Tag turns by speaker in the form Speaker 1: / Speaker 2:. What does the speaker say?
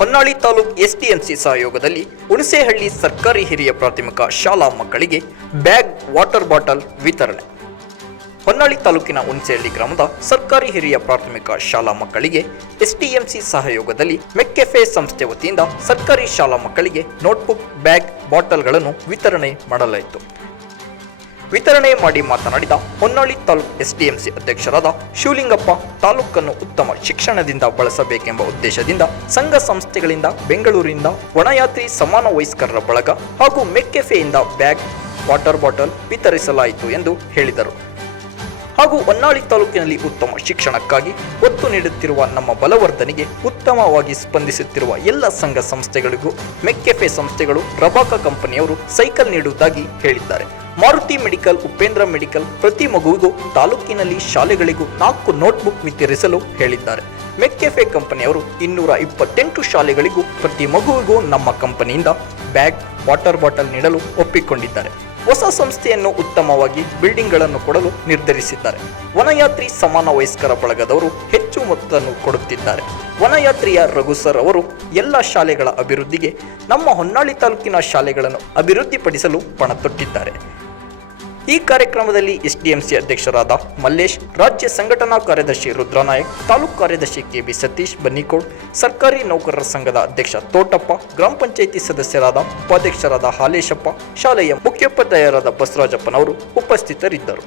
Speaker 1: Honnali taluk SDMC ಸಹಯೋಗದಲ್ಲಿ ಹುಣಸೇಹಳ್ಳಿ ಸರ್ಕಾರಿ ಹಿರಿಯ ಪ್ರಾಥಮಿಕ ಶಾಲಾ ಮಕ್ಕಳಿಗೆ ಬ್ಯಾಗ್, ವಾಟರ್ ಬಾಟಲ್ ವಿತರಣೆ. ಹೊನ್ನಾಳಿ ತಾಲೂಕಿನ ಹುಣಸೇಹಳ್ಳಿ ಗ್ರಾಮದ ಸರ್ಕಾರಿ ಹಿರಿಯ ಪ್ರಾಥಮಿಕ ಶಾಲಾ ಮಕ್ಕಳಿಗೆ ಎಸ್ಡಿಎಂಸಿ ಸಹಯೋಗದಲ್ಲಿ ಮೆಕ್ಕೆಫೆ ಸಂಸ್ಥೆ ವತಿಯಿಂದ ಸರ್ಕಾರಿ ಶಾಲಾ ಮಕ್ಕಳಿಗೆ ನೋಟ್ಬುಕ್, ಬ್ಯಾಗ್, ಬಾಟಲ್ಗಳನ್ನು ವಿತರಣೆ ಮಾಡಲಾಯಿತು. ವಿತರಣೆ ಮಾಡಿ ಮಾತನಾಡಿದ ಹೊನ್ನಾಳಿ ತಾಲೂಕು ಎಸ್ಡಿಎಂಸಿ ಅಧ್ಯಕ್ಷರಾದ ಶಿವಲಿಂಗಪ್ಪ, ತಾಲೂಕನ್ನು ಉತ್ತಮ ಶಿಕ್ಷಣದಿಂದ ಬಳಸಬೇಕೆಂಬ ಉದ್ದೇಶದಿಂದ ಸಂಘ ಸಂಸ್ಥೆಗಳಿಂದ ಬೆಂಗಳೂರಿನಿಂದ ಒಣಯಾತ್ರಿ ಸಮಾನ ವಯಸ್ಕರರ ಬಳಗ ಹಾಗೂ ಮೆಕ್ಕೆಫೆಯಿಂದ ಬ್ಯಾಗ್, ವಾಟರ್ ಬಾಟಲ್ ವಿತರಿಸಲಾಯಿತು ಎಂದು ಹೇಳಿದರು. ಹಾಗೂ ಹೊನ್ನಾಳಿ ತಾಲೂಕಿನಲ್ಲಿ ಉತ್ತಮ ಶಿಕ್ಷಣಕ್ಕಾಗಿ ಒತ್ತು ನೀಡುತ್ತಿರುವ ನಮ್ಮ ಬಲವರ್ಧನೆಗೆ ಉತ್ತಮವಾಗಿ ಸ್ಪಂದಿಸುತ್ತಿರುವ ಎಲ್ಲ ಸಂಘ ಸಂಸ್ಥೆಗಳಿಗೂ, ಮೆಕ್ಕೆಫೆ ಸಂಸ್ಥೆಗಳು ರಬಾಕ ಕಂಪನಿಯವರು ಸೈಕಲ್ ನೀಡುವುದಾಗಿ ಹೇಳಿದ್ದಾರೆ. ಮಾರುತಿ ಮೆಡಿಕಲ್, ಉಪೇಂದ್ರ ಮೆಡಿಕಲ್ ಪ್ರತಿ ಮಗುವಿಗೂ ತಾಲೂಕಿನಲ್ಲಿ ಶಾಲೆಗಳಿಗೂ ನಾಲ್ಕು ನೋಟ್ಬುಕ್ ವಿತರಿಸಲು ಹೇಳಿದ್ದಾರೆ. ಮೆಕ್ಕೆಫೆ ಕಂಪನಿಯವರು ಇನ್ನೂರ ಇಪ್ಪತ್ತೆಂಟು ಶಾಲೆಗಳಿಗೂ ಪ್ರತಿ ಮಗುವಿಗೂ ನಮ್ಮ ಕಂಪನಿಯಿಂದ ಬ್ಯಾಗ್, ವಾಟರ್ ಬಾಟಲ್ ನೀಡಲು ಒಪ್ಪಿಕೊಂಡಿದ್ದಾರೆ. ಹೊಸ ಸಂಸ್ಥೆಯನ್ನು ಉತ್ತಮವಾಗಿ ಬಿಲ್ಡಿಂಗ್ಗಳನ್ನು ಕೊಡಲು ನಿರ್ಧರಿಸಿದ್ದಾರೆ. ವನಯಾತ್ರಿ ಸಮಾನ ವಯಸ್ಕರ ಬಳಗದವರು ಹೆಚ್ಚು ಮೊತ್ತವನ್ನು ಕೊಡುತ್ತಿದ್ದಾರೆ. ವನಯಾತ್ರಿಯ ರಘು ಸರ್ ಅವರು ಎಲ್ಲ ಶಾಲೆಗಳ ಅಭಿವೃದ್ಧಿಗೆ ನಮ್ಮ ಹೊನ್ನಾಳಿ ತಾಲೂಕಿನ ಶಾಲೆಗಳನ್ನು ಅಭಿವೃದ್ಧಿಪಡಿಸಲು ಪಣ ತೊಟ್ಟಿದ್ದಾರೆ ಈ ಕಾರ್ಯಕ್ರಮದಲ್ಲಿ ಎಸ್ಡಿಎಂಸಿ ಅಧ್ಯಕ್ಷರಾದ ಮಲ್ಲೇಶ್, ರಾಜ್ಯ ಸಂಘಟನಾ ಕಾರ್ಯದರ್ಶಿ ರುದ್ರನಾಯಕ್, ತಾಲೂಕು ಕಾರ್ಯದರ್ಶಿ ಕೆಬಿ ಸತೀಶ್ ಬನ್ನಿಕೋಡ್ ಸರ್ಕಾರಿ ನೌಕರರ ಸಂಘದ ಅಧ್ಯಕ್ಷ ತೋಟಪ್ಪ, ಗ್ರಾಮ ಪಂಚಾಯಿತಿ ಸದಸ್ಯರಾದ ಉಪಾಧ್ಯಕ್ಷರಾದ ಹಾಲೇಶಪ್ಪ, ಶಾಲೆಯ ಮುಖ್ಯೋಪಾಧ್ಯಾಯರಾದ ಬಸವರಾಜಪ್ಪನವರು ಉಪಸ್ಥಿತರಿದ್ದರು.